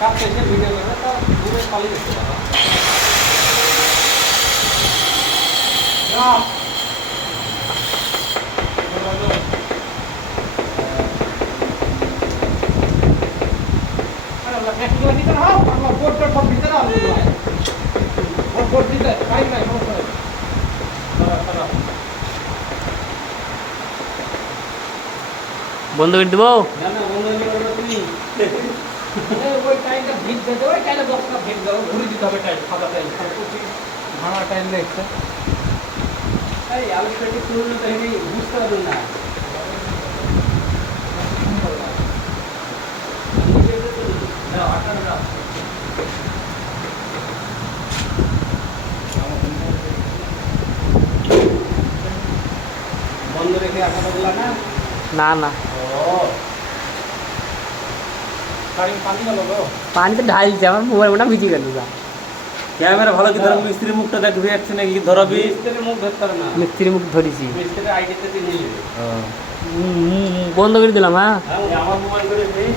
কাপতে এসে ভিডিও করবে তো দূরে পালিয়ে দেখতে পারো। বন্ধ করে দেবো। না না বন্ধ তুমি ওই টাইমটা ভিড় দিতে ওই টাইমে 10 কাপ ভিড় দাও ঘুরে দিতে হবে টাইম ফাঁকা টাইম ভাড়া টাইম দেখছে এই আলু পেটি তুললে তো হেবি বুঝতে পারবেন না বন্ধ রেখে আসা বললা না না না পানি তো ঢালছে আমার মোবাইল ওটা ভিজে গেল। ক্যামেরা ভালো কি ধরো মিস্ত্রি মুখটা দেখবি যাচ্ছে নাকি ধরাবি মিস্ত্রি মুখ ধরতে পারে না মিস্ত্রি মুখ ধরেছি মিস্ত্রি আইডিতে নিয়ে নেবে বন্ধ করে দিলাম। হ্যাঁ আমার মোবাইল করে